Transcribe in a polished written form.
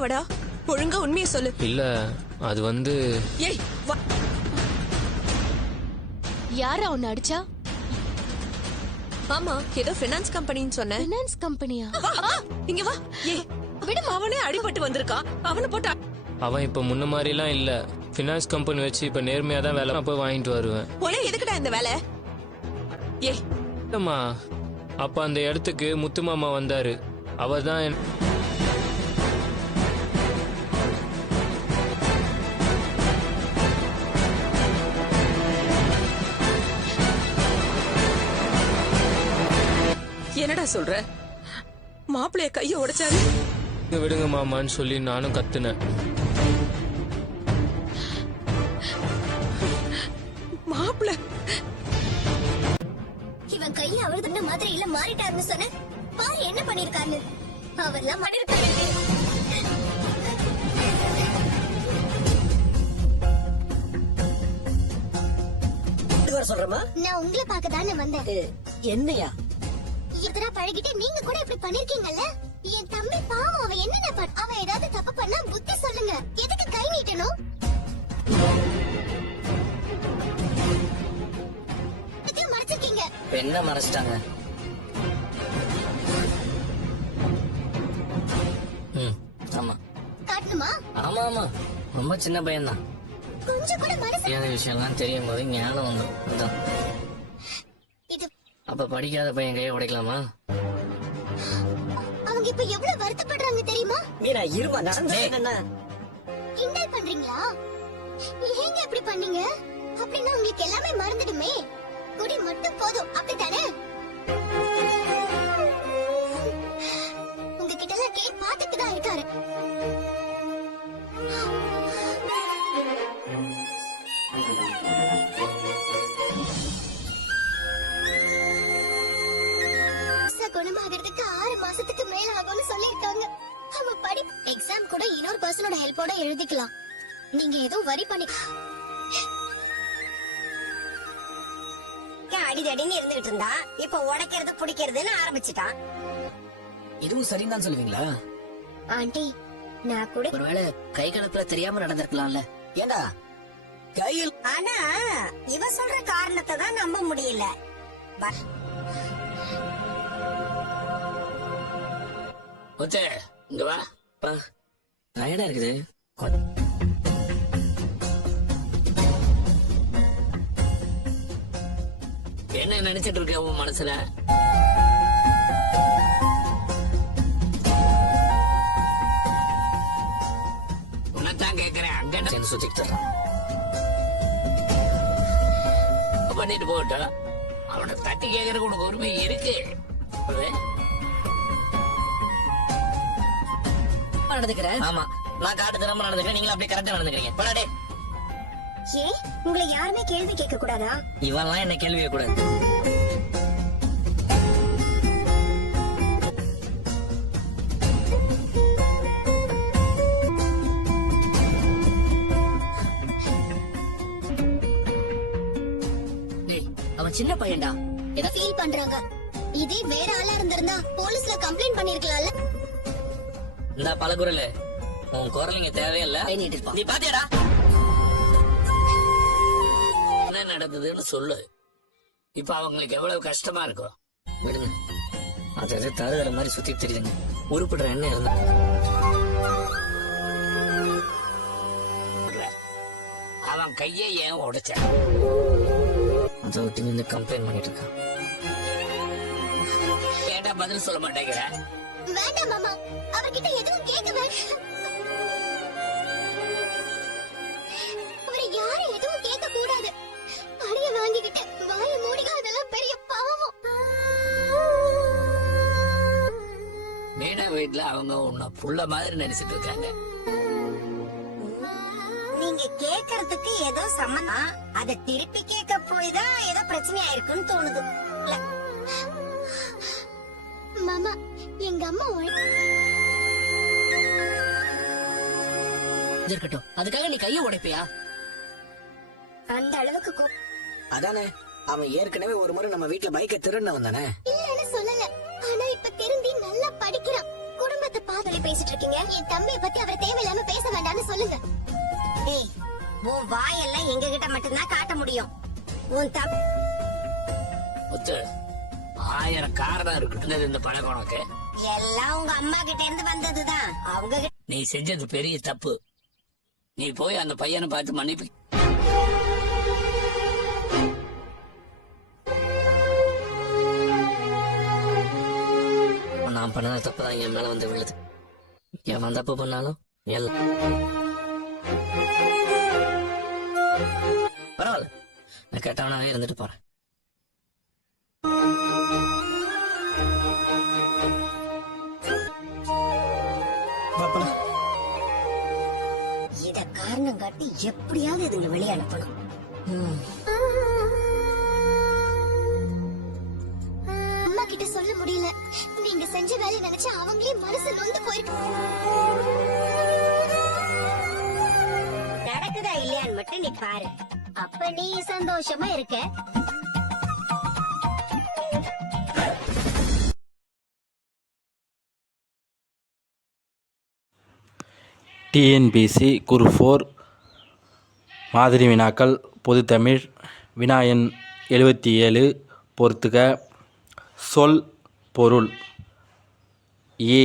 நிஜமாவடா? ஒழுங்கா உண்மையை சொல்லு. இல்ல அது வந்து ஏய் யாரா உன்னை அடிச்சா? ஆமா, ஏதோ ஃபைனான்ஸ் கம்பெனின்னு சொன்ன. ஃபைனான்ஸ் கம்பெனியா? இங்க வா. ஏய் விடுமா, அவனே அடிபட்டு வந்திருக்கான். அவனை போட்டு அவன் இப்ப முன்ன மாதிரிலாம் இல்ல. ஃபினான்ஸ் கம்பெனி வச்சு இப்ப நேர்மையா தான் வேலை போய் வாங்கிட்டு வருவேன். உனே எதுக்குடா இந்த வேலை? ஏய் இல்லம்மா, அப்ப அந்த இடத்துக்கு முத்து மாமா வந்தாரு. அவர் தான் என்னடா சொல்ற? மாப்பிள்ளைய கைய உடைச்சாரு. விடுங்க மாமான்னு சொல்லி நானும் கத்துனேன். மாப்பிள்ளை இவன் கைய அவர் தந்த மாதிரி இல்ல மாறிட்டாருன்னு சொன்ன பாரு என்ன பண்ணிருக்காரு. அவர்லாம் பண்ணிருக்காரு. சொல்றமா நான் உங்களை பார்க்க தானே வந்தேன். என்னையா இதரா பழகிட்டு நீங்க கூட இப்படி பண்ணிருக்கீங்கல்ல. என் தம்பி பாவம், அவன் என்னென்ன அவன் ஏதாவது தப்பு பண்ணா புத்தி சொல்லுங்க. எதுக்கு கை நீட்டணும்? மறைச்சிருக்கீங்க. என்ன மறைச்சிட்டாங்க? ஆமா காட்டணுமா? ஆமா ஆமா, ரொம்ப சின்ன பையன் தான். கொஞ்சம் கூட மனசு விஷயம்லாம் தெரியும் போது ஞானம் வந்துடும். இது அப்ப படிக்காத பையன் கையை உடைக்கலாமா? அவங்க இப்ப எவ்வளவு வருத்தப்படுறாங்க தெரியுமா? மீரா இருமா, நடந்தது கிண்டல் பண்றீங்களா? ஏங்க இப்படி பண்ணீங்க? அப்படின்னா உங்களுக்கு எல்லாமே மறந்துடுமே. குடி மட்டும் போதும், அப்படித்தானே? உங்ககிட்ட எல்லாம் கேக் பார்த்துட்டு தான் இருக்காரு. குணமாகிறதுக்கு 6 மாசத்துக்கு மேல ஆகும்னு சொல்லிருக்காங்க. அவன் படி எக்ஸாம் கூட இன்னொரு பர்சனோட ஹெல்ப்போட எழுதிக்கலாம். நீங்க ஏதோ வரி பண்ணி அடிதடின்னு இருந்துகிட்டு இருந்தா இப்ப உடைக்கிறது பிடிக்கிறதுன்னு ஆரம்பிச்சுட்டான். இதுவும் சரின்னு தான் சொல்லுவீங்களா? ஆண்டி நான் கூட ஒருவேளை கை கணக்குல தெரியாம நடந்திருக்கலாம்ல. ஏண்டா கையில் ஆனா இவ சொல்ற காரணத்தை தான் நம்ப முடியல. இங்க வா. என்ன இருக்குது? என்ன நினைச்சிட்டு இருக்க உன் மனசுல? உன்னதான் கேக்குறேன். அங்க சுத்திட்டு பண்ணிட்டு போட்டோம். அவனை தட்டி கேக்குறதுக்கு உனக்கு உரிமை இருக்கு. நடந்துக்கிறேன். ஆமா, நான் காட்டு திறமை நடந்துக்கிறேன். நீங்களும் அப்படியே கரெக்டா நடந்துக்கிறீங்க. படாடே. ஏன் உங்களை யாருமே கேள்வி கேட்க கூடாதா? இவெல்லாம் என்ன கேள்வி கேட்க கூடாது. அவன் சின்ன பையன்டா. ஏதோ ஃபீல் பண்றாங்க. இதே வேற ஆளா இருந்திருந்தா போலீஸ்ல கம்ப்ளைண்ட் பண்ணிருக்கலாம்ல. இந்த பலகுரல் உன் குரலிங்க தேவையில்ல. நீ பாத்தியாடா என்ன நடந்ததுன்னு சொல்லு. இப்ப அவங்களுக்கு எவ்வளவு கஷ்டமா இருக்கும். விடுங்க, அது தருதற மாதிரி சுத்தி தெரியுதுங்க. உருப்படுற என்ன இருந்தா அவன் கையை ஏன் உடைச்ச? அதை விட்டு நின்று கம்ப்ளைண்ட் பண்ணிட்டு இருக்கான். கேட்டா பதில் சொல்ல மாட்டேங்கிற. வேண்டாம் மாமா, அவர்கிட்ட எதுவும் கேட்க வேண்டாம். அவரை யாரும் எதுவும் கேட்க கூடாது. அடிய வாங்கிக்கிட்டு வாய மூடிக்க, அதெல்லாம் பெரிய பாவம். மீனா வீட்டுல அவங்க உன்னை புள்ள மாதிரி நினைச்சிட்டு இருக்காங்க. நீங்க கேக்குறதுக்கு ஏதோ சம்மந்தம், அதை திருப்பி கேட்க போய் தான் ஏதோ பிரச்சனை ஆயிருக்குன்னு தோணுது. மாமா, எங்க அம்மா இருக்கட்டும், அதுக்காக நீ கைய உடைப்பியா? அந்த அளவுக்கு அதானே, அவன் ஏற்கனவே ஒரு முறை நம்ம வீட்டுல பைக்கை திருடின வந்தானே. இல்லன்னு சொல்லல, ஆனா இப்ப திருந்தி நல்லா படிக்கிறான். குடும்பத்தை பார்த்து இப்ப பேசிட்டு இருக்கீங்க? என் தம்பியை பத்தி அவர் தேவையில்லாம பேச வேண்டாம்னு சொல்லுங்க. ஏய், உன் வாயெல்லாம் எங்க கிட்ட மட்டும்தான் காட்ட முடியும். உன் முத்து 1000 காரணம் இருக்கட்டும் இந்த பழக்கம் உனக்கு. எல்லாம் உங்க அம்மா கிட்ட இருந்து வந்ததுதான். அவங்க கிட்ட நீ செஞ்சது பெரிய தப்பு. நீ போய் அந்த பையனை பார்த்து மன்னிப்பு. நான் பண்ண தப்பு தான் என் மேல வந்து விழுது. எவன் தப்பு பண்ணாலும் பரவாயில்ல, நான் கெட்டவனாவே இருந்துட்டு போறேன். இத காரணம் காட்டி எப்படியாவது இதுங்க வெளியே அனுப்பணும். அம்மா கிட்ட சொல்ல முடியல. நீங்க செஞ்ச வேலையை நினைச்சு அவங்களே மனசு நொந்து போயிருக்கு. நடக்குதா இல்லையான்னு மட்டும் நீ பாரு. அப்ப நீ சந்தோஷமா இருக்க. டிஎன்பிஎஸ்சி குரூப் 4 மாதிரி வினாக்கள் பொதுத்தமிழ் வினா எண் 77 பொறுத்துக. சொல் பொருள். ஏ